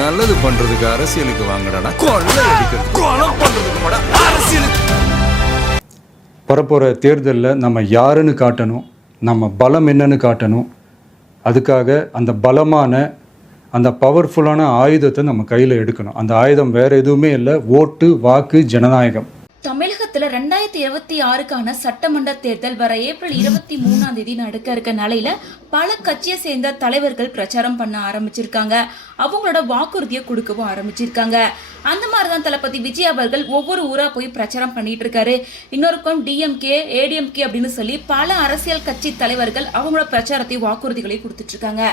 நல்லது பண்றதுக்கு அரசியலுக்கு வாங்கடா, கொள்ளை அடிக்கிறது கொலை பண்றதுக்கு அரசியலுக்கு. வரப்போகிற தேர்தலில் நம்ம யாருன்னு காட்டணும், நம்ம பலம் என்னன்னு காட்டணும். அதுக்காக அந்த பலமான அந்த பவர்ஃபுல்லான ஆயுதத்தை நம்ம கையில் எடுக்கணும். அந்த ஆயுதம் வேறு எதுவுமே இல்லை, ஓட்டு, வாக்கு, ஜனநாயகம். தமிழகத்துல 2026க்கான சட்டமன்ற தேர்தல் வர ஏப்ரல் 23 நடக்க இருக்க நிலையில பல கட்சியை சேர்ந்த தலைவர்கள் பிரச்சாரம் பண்ண ஆரம்பிச்சிருக்காங்க. அவங்களோட வாக்குறுதியை கொடுக்கவும் ஆரம்பிச்சிருக்காங்க. அந்த மாதிரிதான் தளபதி விஜய் அவர்கள் ஒவ்வொரு ஊரா போய் பிரச்சாரம் பண்ணிட்டு இருக்காரு. இன்னொருக்கும் டிஎம்கே, ஏடிஎம்கே அப்படின்னு சொல்லி பல அரசியல் கட்சி தலைவர்கள் அவங்களோட பிரச்சாரத்தை வாக்குறுதிகளை கொடுத்துட்டு இருக்காங்க.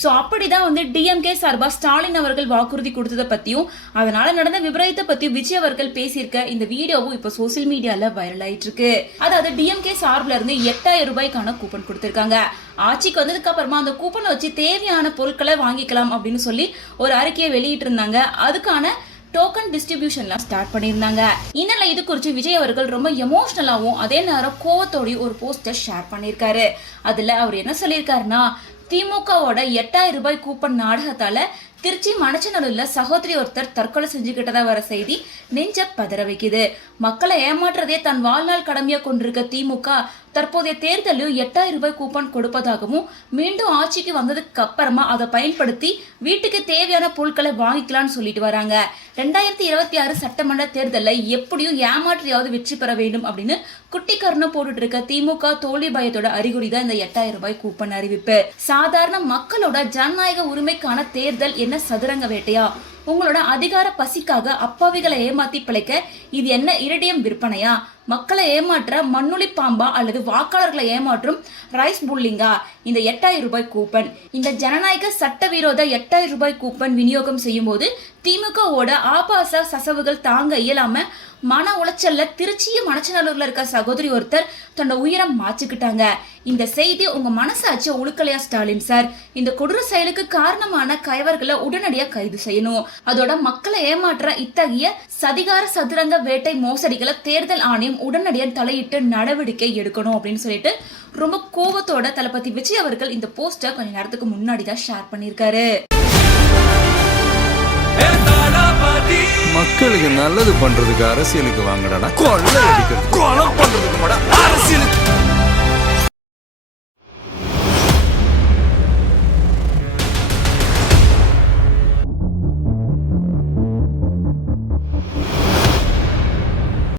ஸோ அப்படிதான் டிஎம்கே சார்பா ஸ்டாலின் அவர்கள் வாக்குறுதி கொடுத்ததை பத்தியும் அதனால நடந்த விபரீதத்தை பத்தியும் விஜய் அவர்கள் பேசியிருக்க இந்த வீடியோவும் இப்ப சோசியல் மீடியால வைரல் ஆயிட்டு இருக்கு. அதாவது டிஎம்கே சார்பில் இருந்து 8000 ரூபாய்க்கான கூப்பன் கொடுத்திருக்காங்க. ஆட்சிக்கு வந்ததுக்கு அப்புறமா அந்த கூப்பனை வச்சு தேவையான பொருட்களை வாங்கிக்கலாம் அப்படின்னு சொல்லி ஒரு அறிக்கையை வெளியிட்டு இருந்தாங்க. அதுக்கான டோக்கன் டிஸ்ட்ரிபியூஷன்லாம் ஸ்டார்ட் பண்ணியிருந்தாங்க. இதனால இது குறித்து விஜய் அவர்கள் ரொம்ப எமோஷனலாகவும் அதே நேரம் கோவத்தோடையும் ஒரு போஸ்டர் ஷேர் பண்ணியிருக்காரு. அதுல அவர் என்ன சொல்லியிருக்காருன்னா, திமுகவோட 8000 ரூபாய் கூப்பன் நாடகத்தால திருச்சி மணச்சநல்லூர்ல சகோதரி ஒருத்தர் தற்கொலை செஞ்சுக்கிட்டதா வர செய்தி நெஞ்ச பதற வைக்குது. மக்களை ஏமாற்றுறதே தன் வாழ்நாள் கடமையா கொண்டிருக்க திமுக தற்போதைய தேர்தலில் 8000 ரூபாய் கூப்பன் கொடுப்பதாகவும் மீண்டும் ஆட்சிக்கு வந்ததுக்கு அப்புறமா அதை பயன்படுத்தி வீட்டுக்கு தேவையான பொருட்களை வாங்கிக்கலாம்னு சொல்லிட்டு வராங்க. 2026 சட்டமன்ற தேர்தலில் எப்படியும் ஏமாற்றியாவது வெற்றி பெற வேண்டும் அப்படின்னு குட்டி கர்ணம் போட்டுட்டு இருக்க திமுக தோல்வி பயத்தோட அறிகுறி தான் இந்த 8000 ரூபாய் கூப்பன் அறிவிப்பு. சாதாரண மக்களோட ஜனநாயக உரிமைக்கான தேர்தல் என்ன சதுரங்க வேட்டையா? உங்களோட அதிகார பசிக்காக அப்பாவிகளை ஏமாத்தி பிழைக்க இது என்ன இரிடியம் விற்பனையா? மக்களை ஏமாற்ற மண்ணுளி பாம்பா அல்லது வாக்காளர்களை ஏமாற்றும் ரைஸ் புல்லிங்கா இந்த 8000 ரூபாய் கூப்பன்? இந்த ஜனநாயக சட்டவிரோத 8000 ரூபாய் கூப்பன் விநியோகம் செய்யும் போது திமுகவோட ஆபாச சசவுகள் தாங்க இயலாம மன உளைச்சல்ல திருச்சிய மணச்சநல்லூர்ல இருக்க சகோதரி ஒருத்தர் தன்னோட உயிரை மாச்சுக்கிட்டாங்க. இந்த செய்தி உங்க மனசாட்சி உழுக்கலையா ஸ்டாலின் சார்? இந்த கொடூர செயலுக்கு காரணமான கைவர்களை உடனடியாக கைது செய்யணும். அதோட மக்களை ஏமாற்ற இத்தகைய சதிகார சதுரங்க வேட்டை மோசடிகளை தேர்தல் ஆணையம் உடனடியாக தலையிட்டு நடவடிக்கை எடுக்கணும் அப்படின்னு சொல்லிட்டு ரொம்ப கோபத்தோட தளபதி விஜய் அவர்கள் இந்த போஸ்டர் கொஞ்ச நேரத்துக்கு முன்னாடி தான் ஷேர் பண்ணியிருக்காரு. மக்களுக்கு நல்லது பண்றதுக்கு அரசியலுக்கு வாங்கடா, கொள்ளை அடிக்கிறது